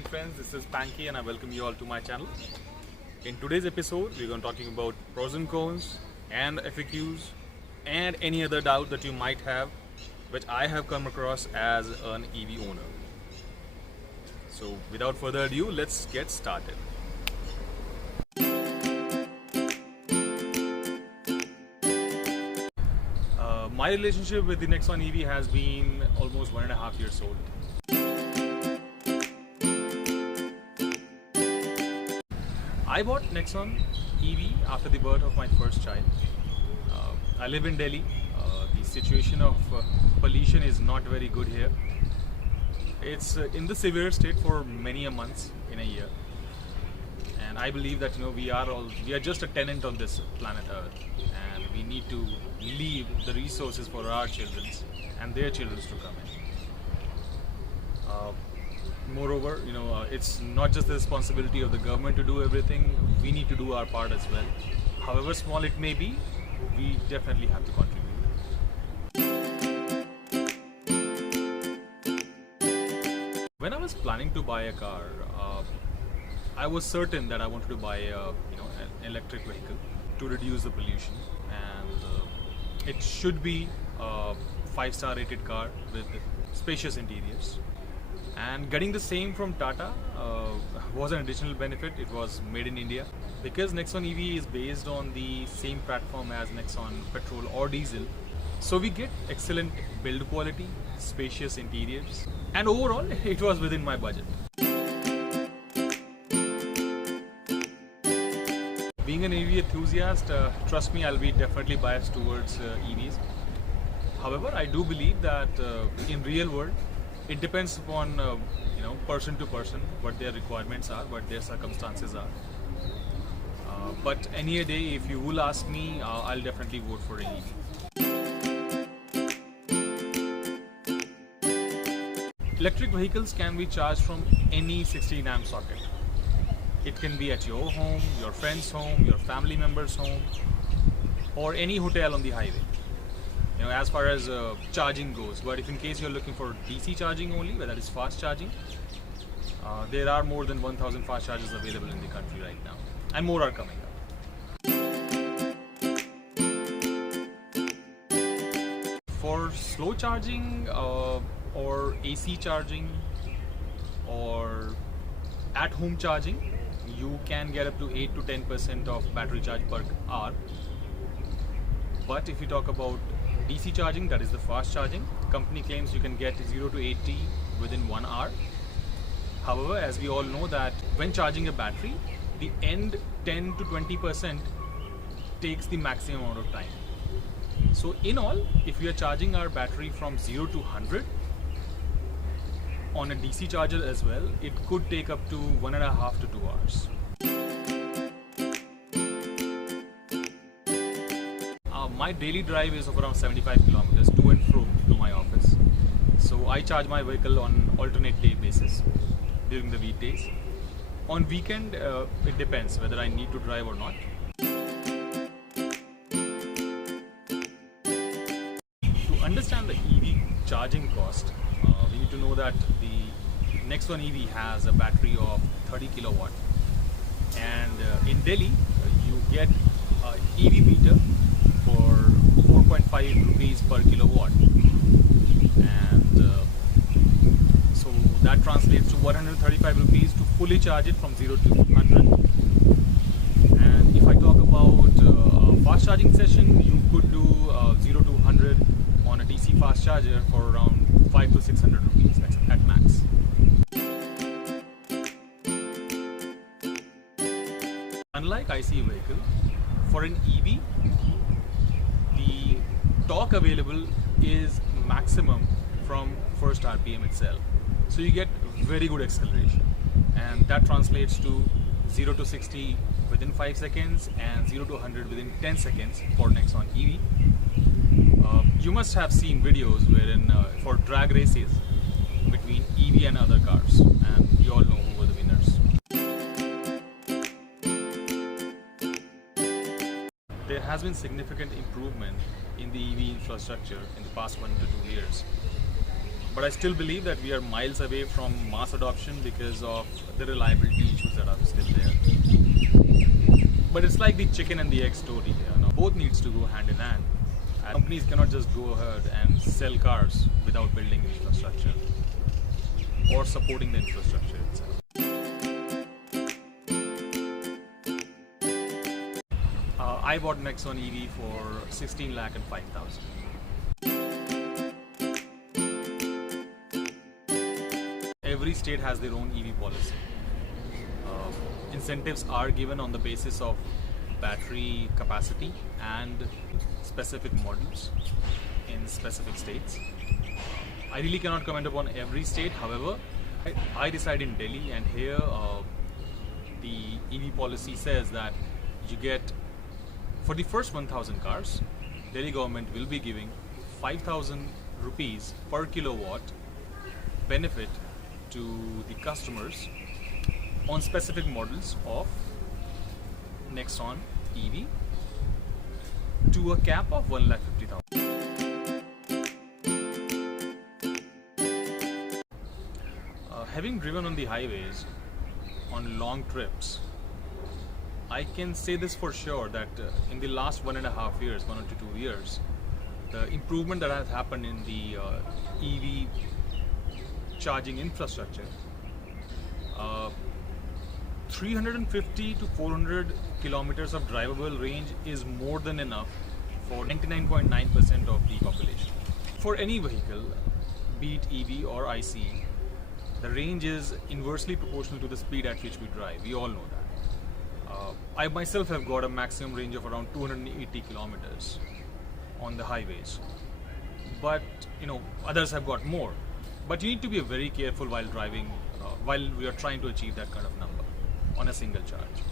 morning friends, this is Panky and I welcome you all to my channel. In today's episode, we're going to talking about pros and cons and FAQs and any other doubt that you might have, which I have come across as an EV owner. So without further ado, let's get started. My relationship with the Nexon EV has been almost 1.5 years old. I bought Nexon EV after the birth of my first child. I live in Delhi. The situation of pollution is not very good here. It's in the severe state for many a months in a year. And I believe that we are just a tenant on this planet Earth, and we need to leave the resources for our children and their children to come in. Moreover, it's not just the responsibility of the government to do everything. We need to do our part as well. However small it may be, we definitely have to contribute. When I was planning to buy a car, I was certain that I wanted to buy an electric vehicle to reduce the pollution, and it should be a 5-star rated car with spacious interiors. And getting the same from Tata was an additional benefit. It was made in India. Because Nexon EV is based on the same platform as Nexon petrol or diesel, so we get excellent build quality, spacious interiors, and overall it was within my budget. Being an EV enthusiast, trust me, I'll be definitely biased towards EVs. However, I do believe that in real world, it depends upon person to person, what their requirements are, what their circumstances are. But any day, if you will ask me, I'll definitely vote for an EV. Electric vehicles can be charged from any 16 amp socket. It can be at your home, your friend's home, your family member's home, or any hotel on the highway. As far as charging goes. But if in case you're looking for DC charging only, whether it's fast charging, there are more than 1,000 fast chargers available in the country right now, and more are coming up. For slow charging or AC charging or at home charging, you can get up to 8 to 10% of battery charge per hour. But if you talk about DC charging, that is the fast charging, company claims you can get 0 to 80 within 1 hour. However, as we all know that when charging a battery, the end 10 to 20% takes the maximum amount of time. So in all, if we are charging our battery from 0 to 100 on a DC charger as well, it could take up to 1.5 to 2 hours. My daily drive is of around 75 kilometers to and fro to my office. So I charge my vehicle on alternate day basis during the weekdays. On weekend, it depends whether I need to drive or not. To understand the EV charging cost, we need to know that the Nexon EV has a battery of 30 kilowatt, and in Delhi you get an EV meter for 4.5 rupees per kilowatt, and so that translates to 135 rupees to fully charge it from 0 to 100. And if I talk about a fast charging session, you could do 0 to 100 on a DC fast charger for around 500 to 600 rupees at max. Unlike ICE vehicle, for an EV, the torque available is maximum from first RPM itself. So you get very good acceleration, and that translates to 0 to 60 within 5 seconds and 0 to 100 within 10 seconds for Nexon EV. You must have seen videos wherein for drag races between EV and other cars, and you all know who were the winners. There has been significant improvement in the EV infrastructure in the past 1 to 2 years. but I still believe that we are miles away from mass adoption because of the reliability issues that are still there. But it's like the chicken and the egg story here. Now, both needs to go hand in hand. And companies cannot just go ahead and sell cars without building infrastructure or supporting the infrastructure itself. I bought Nexon EV for 16 lakh and 5,000. Every state has their own EV policy. Incentives are given on the basis of battery capacity and specific models in specific states. I really cannot comment upon every state. However, I reside in Delhi, and here the EV policy says that you get, for the first 1,000 cars, Delhi government will be giving 5,000 rupees per kilowatt benefit to the customers on specific models of Nexon EV to a cap of 1,50,000. Having driven on the highways on long trips, I can say this for sure that in the last 1.5 years, 1 to 2 years, the improvement that has happened in the EV charging infrastructure, 350 to 400 kilometers of drivable range is more than enough for 99.9% of the population. For any vehicle, be it EV or ICE, the range is inversely proportional to the speed at which we drive. We all know that. I myself have got a maximum range of around 280 kilometers on the highways, but others have got more. But you need to be very careful while driving, while we are trying to achieve that kind of number on a single charge.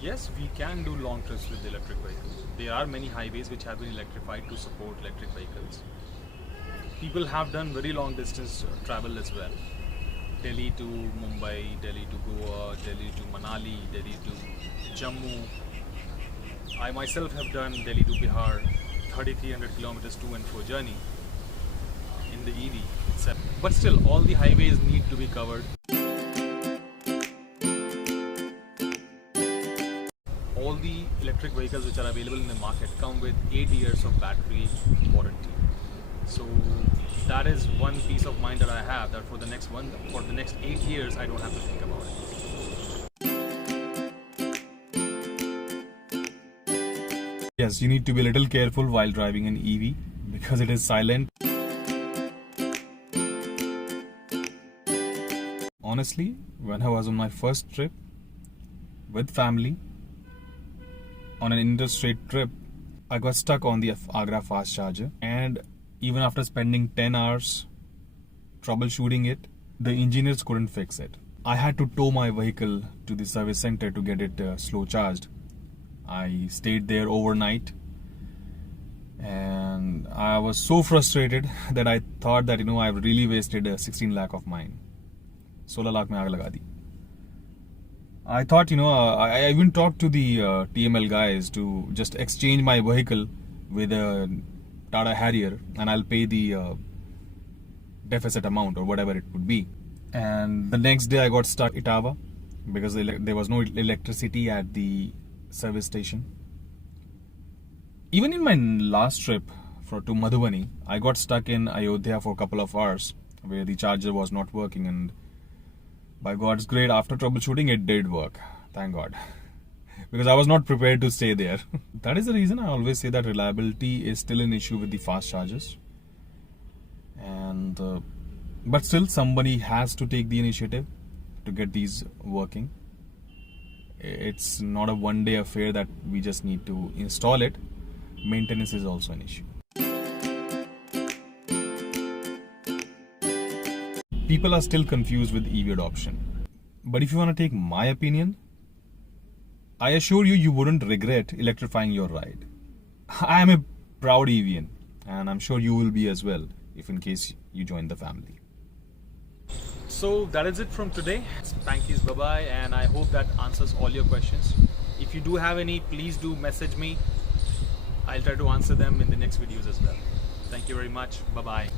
Yes, we can do long trips with electric vehicles. There are many highways which have been electrified to support electric vehicles. People have done very long distance travel as well. Delhi to Mumbai, Delhi to Goa, Delhi to Manali, Delhi to Jammu. I myself have done Delhi to Bihar, 3,300 kilometers to and fro journey in the EV itself. But still, all the highways need to be covered. All the electric vehicles which are available in the market come with 8 years of battery warranty. So that is one peace of mind that I have, that for the next 8 years I don't have to think about it. Yes, you need to be a little careful while driving an EV because it is silent. Honestly, when I was on my first trip with family on an interstate trip, I got stuck on the Agra fast charger, and even after spending 10 hours troubleshooting it, the engineers couldn't fix it. I had to tow my vehicle to the service center to get it slow charged. I stayed there overnight, and I was so frustrated that I thought that I've really wasted 16 lakh of mine. 16 lakh mein aag laga di. I thought I even talked to the TML guys to just exchange my vehicle with a Tata Harrier, and I'll pay the deficit amount or whatever it would be. And the next day I got stuck at Etawah because there was no electricity at the service station. Even in my last trip to Madhubani, I got stuck in Ayodhya for a couple of hours where the charger was not working, and by God's grace, after troubleshooting, it did work. Thank God. Because I was not prepared to stay there. That is the reason I always say that reliability is still an issue with the fast chargers. And but still, somebody has to take the initiative to get these working. It's not a one-day affair that we just need to install it. Maintenance is also an issue. People are still confused with EV adoption. But if you want to take my opinion, I assure you, you wouldn't regret electrifying your ride. I am a proud EVian, and I'm sure you will be as well, if in case you join the family. So that is it from today. Thank you, bye-bye, and I hope that answers all your questions. If you do have any, please do message me. I'll try to answer them in the next videos as well. Thank you very much. Bye bye.